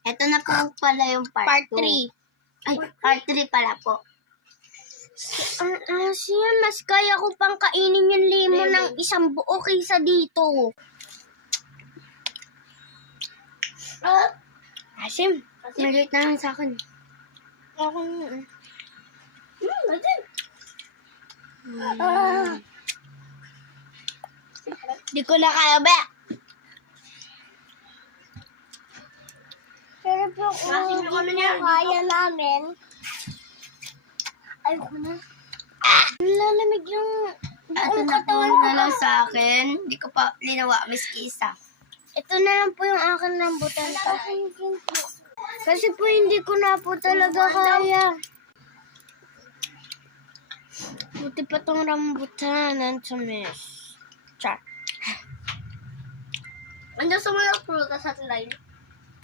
Ito na po pala yung part Part 2. 3. Ay, part 3 pala po. Ang asim, mas kaya ko pang kainin yung lemon ng isang buo kaysa dito. Asim. Nalate na lang sa akin. Ako Di ko na kaya ba? Pero po kung kaya namin, ayoko na. Lalamig yung Ito buong na po katawan ko. na lang sa akin. Hindi ko pa linawa, Miss Kisa. Ito na lang po yung akin rambutan. Kasi po hindi ko na po talaga kaya. Buti pa tong rambutan ng tamis. Char. Andiyan sa mga prutas at line.